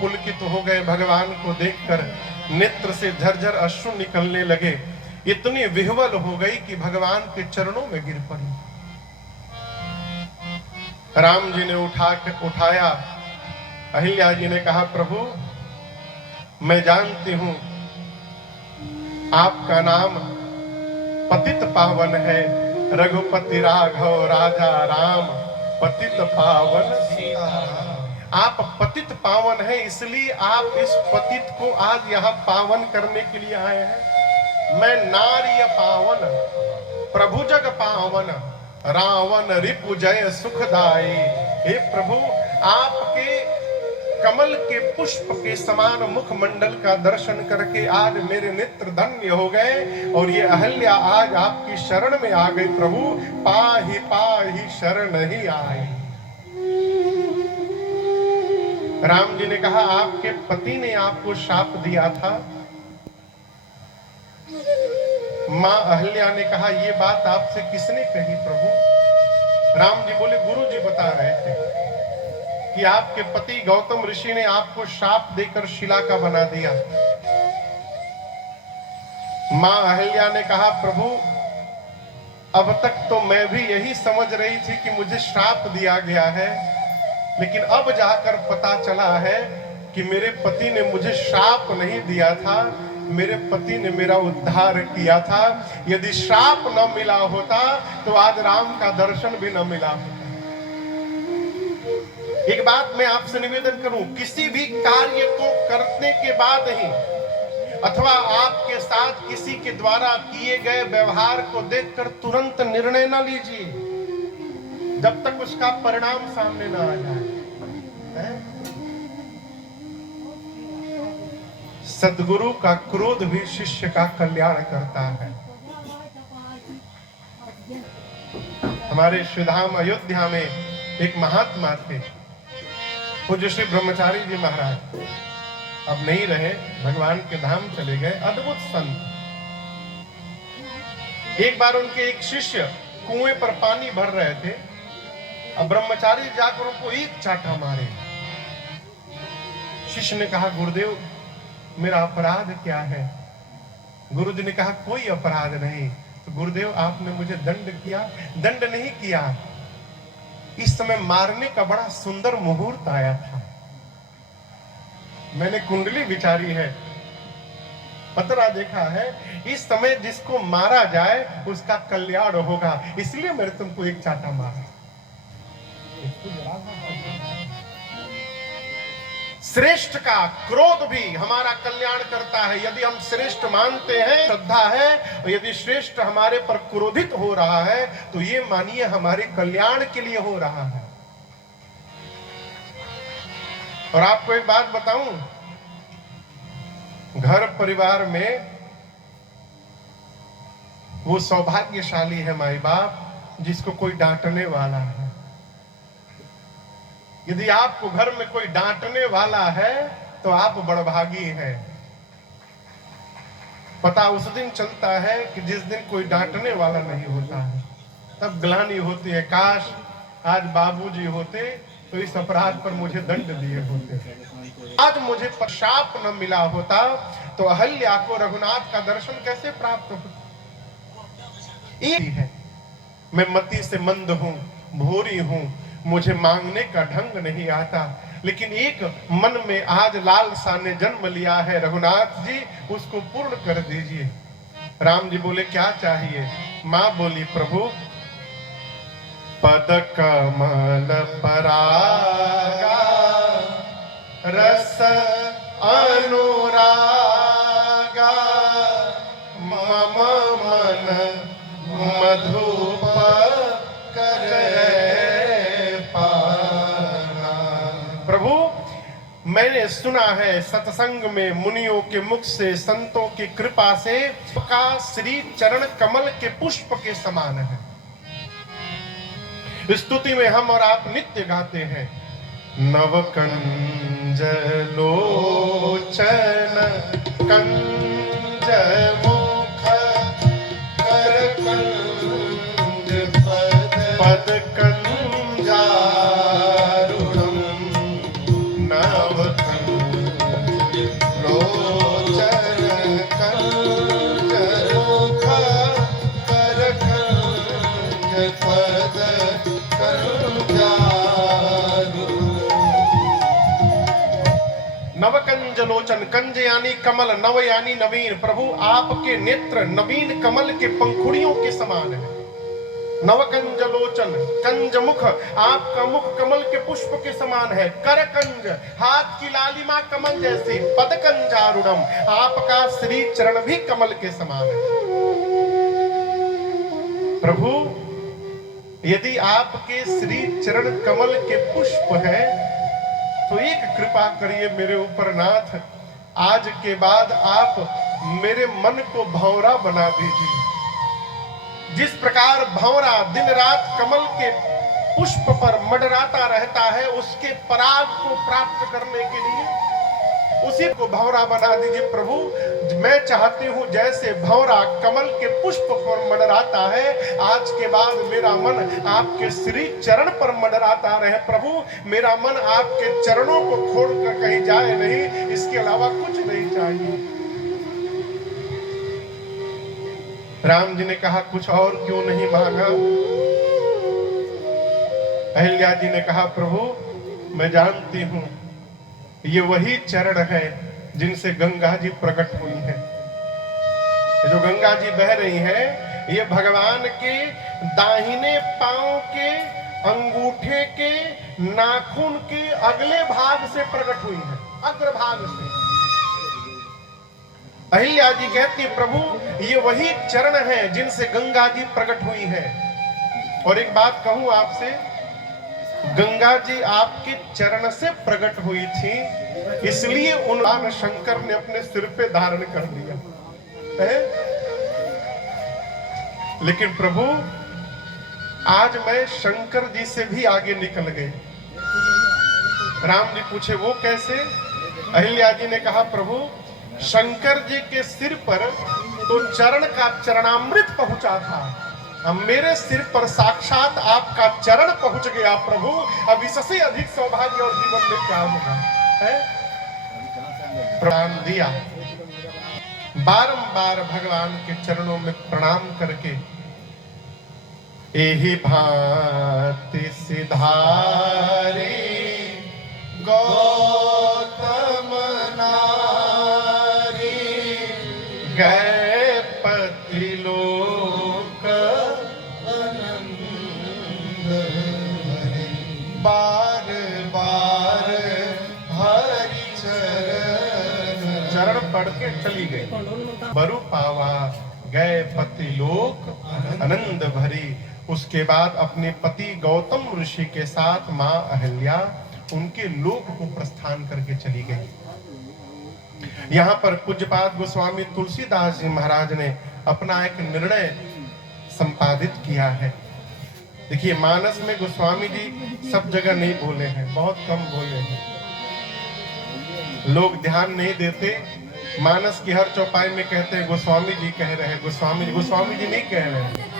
पुलकित हो गए, भगवान को देखकर नेत्र से झरझर अश्रु निकलने लगे। इतनी विह्वल हो गई कि भगवान के चरणों में गिर पड़ी। राम जी ने उठाया। अहिल्या जी ने कहा, प्रभु मैं जानती हूं आपका नाम पतित पावन है, रघुपति राघव राजा राम, पतित पावन सीताराम। आप पतित पावन है, इसलिए आप इस पतित को आज यहाँ पावन करने के लिए आए हैं। मैं नार्य पावन, प्रभु जग पावन, रावण रिपु जय सुखदाई। हे प्रभु, आपके कमल के पुष्प के समान मुखमंडल का दर्शन करके आज मेरे नेत्र धन्य हो गए और ये अहल्या आज आपकी शरण में आ गई। प्रभु पाहि पाहि शरण ही आई। राम जी ने कहा, आपके पति ने आपको शाप दिया था। मां अहल्या ने कहा, ये बात आपसे किसने कही प्रभु? राम जी बोले, गुरु जी बता रहे थे कि आपके पति गौतम ऋषि ने आपको शाप देकर शिला का बना दिया। मां अहल्या ने कहा, प्रभु अब तक तो मैं भी यही समझ रही थी कि मुझे श्राप दिया गया है, लेकिन अब जाकर पता चला है कि मेरे पति ने मुझे श्राप नहीं दिया था, मेरे पति ने मेरा उद्धार किया था। यदि श्राप न मिला होता तो आज राम का दर्शन भी न मिला होता। एक बात मैं आपसे निवेदन करूं, किसी भी कार्य को करने के बाद ही अथवा आपके साथ किसी के द्वारा किए गए व्यवहार को देखकर तुरंत निर्णय न लीजिए जब तक उसका परिणाम सामने न आ जाए। सद्गुरु का क्रोध भी शिष्य का कल्याण करता है। हमारे श्रीधाम अयोध्या में एक महात्मा थे, पूज्य श्री ब्रह्मचारी जी महाराज। अब नहीं रहे, भगवान के धाम चले गए। अद्भुत संत। एक बार उनके एक शिष्य कुएं पर पानी भर रहे थे। अब ब्रह्मचारी जाकर उनको एक चाटा मारे। शिष्य ने कहा, गुरुदेव मेरा अपराध क्या है? गुरु जी ने कहा, कोई अपराध नहीं। तो गुरुदेव आपने मुझे दंड किया? दंड नहीं किया, इस समय मारने का बड़ा सुंदर मुहूर्त आया था। मैंने कुंडली विचारी है, पतरा देखा है, इस समय जिसको मारा जाए उसका कल्याण होगा, इसलिए मैंने तुमको एक चाटा मारा। श्रेष्ठ का क्रोध भी हमारा कल्याण करता है। यदि हम श्रेष्ठ मानते हैं, श्रद्धा है, और यदि श्रेष्ठ हमारे पर क्रोधित हो रहा है तो ये मानिए हमारे कल्याण के लिए हो रहा है। और आपको एक बात बताऊं, घर परिवार में वो सौभाग्यशाली है माई बाप जिसको कोई डांटने वाला है। यदि आपको घर में कोई डांटने वाला है तो आप बड़भागी हैं। पता उस दिन चलता है कि जिस दिन कोई डांटने वाला नहीं होता है, तब ग्लानि होती है, काश आज बाबूजी होते तो इस अपराध पर मुझे दंड दिए होते। आज मुझे शाप न मिला होता तो अहल्या को रघुनाथ का दर्शन कैसे प्राप्त होता? एक है, मैं मति से मंद हूं, भोरी हूं, मुझे मांगने का ढंग नहीं आता, लेकिन एक मन में आज लालसा ने जन्म लिया है, रघुनाथ जी उसको पूर्ण कर दीजिए। राम जी बोले, क्या चाहिए? मां बोली, प्रभु पद कमल परागा रस अनुरागा मम मन मधुप करे पाना। प्रभु मैंने सुना है सत्संग में मुनियों के मुख से, संतों की कृपा से का श्री चरण कमल के पुष्प के समान है। स्तुति में हम और आप नित्य गाते हैं, नवकंज लोचन कंज मुख कर कंज पद कंजारुणम नवकंज कंजलोचन, कंज यानी कमल, नव यानी नवीन। प्रभु आपके नेत्र नवीन कमल के पंखुड़ियों के समान है। नव कंजलोचन, कंज मुख, आपका मुख कमल के पुष्प के समान है। कर कंज, हाथ की लालिमा कमल जैसी। पद कंजारुणम, आपका श्री चरण भी कमल के समान है। प्रभु यदि आपके श्री चरण कमल के पुष्प है तो एक कृपा करिए मेरे ऊपर नाथ, आज के बाद आप मेरे मन को भंवरा बना दीजिए। जिस प्रकार भंवरा दिन रात कमल के पुष्प पर मंडराता रहता है, उसके पराग को प्राप्त करने के लिए उसी को भंवरा बना दीजिए। प्रभु मैं चाहती हूं जैसे भंवरा कमल के पुष्प पर मंडराता है, आज के बाद मेरा मन आपके श्री चरण पर मंडराता रहे। प्रभु मेरा मन आपके चरणों को छोड़कर कहीं जाए नहीं, इसके अलावा कुछ नहीं चाहिए। राम जी ने कहा कुछ और क्यों नहीं मांगा? अहिल्या जी ने कहा प्रभु मैं जानती हूं ये वही चरण है जिनसे गंगा जी प्रकट हुई है। जो गंगा जी बह रही है ये भगवान के दाहिने पांव के अंगूठे के नाखून के अगले भाग से प्रकट हुई है, अग्रभाग से। अहिल्या जी कहती प्रभु ये वही चरण है जिनसे गंगा जी प्रकट हुई है। और एक बात कहूं आपसे, गंगा जी आपके चरण से प्रकट हुई थी, इसलिए उन शंकर ने अपने सिर पे धारण कर लिया है। लेकिन प्रभु आज मैं शंकर जी से भी आगे निकल गए। राम जी पूछे वो कैसे? अहिल्या जी ने कहा प्रभु शंकर जी के सिर पर तो चरण का चरणामृत पहुंचा था, अब मेरे सिर पर साक्षात आपका चरण पहुंच गया। प्रभु अब इससे अधिक सौभाग्य और जीवन में क्या होगा? प्रणाम दिया, बारंबार भगवान के चरणों में प्रणाम करके एहि भांति सिधारी गौतम नारी गए पति लोक आनंद हरि, बार बार हरि चरण पढ़ के चली गई। बरु पावा गए पति लोक आनंद भरी। उसके बाद अपने पति गौतम ऋषि के साथ मां अहिल्या उनके लोक को प्रस्थान करके चली गई। यहाँ पर पूज्यपाद गोस्वामी तुलसीदास जी महाराज ने अपना एक निर्णय संपादित किया है। देखिए मानस में गोस्वामी जी सब जगह नहीं बोले हैं, बहुत कम बोले हैं, लोग ध्यान नहीं देते। मानस की हर चौपाई में कहते हैं गोस्वामी जी कह रहे हैं, गोस्वामी जी नहीं कह रहे हैं।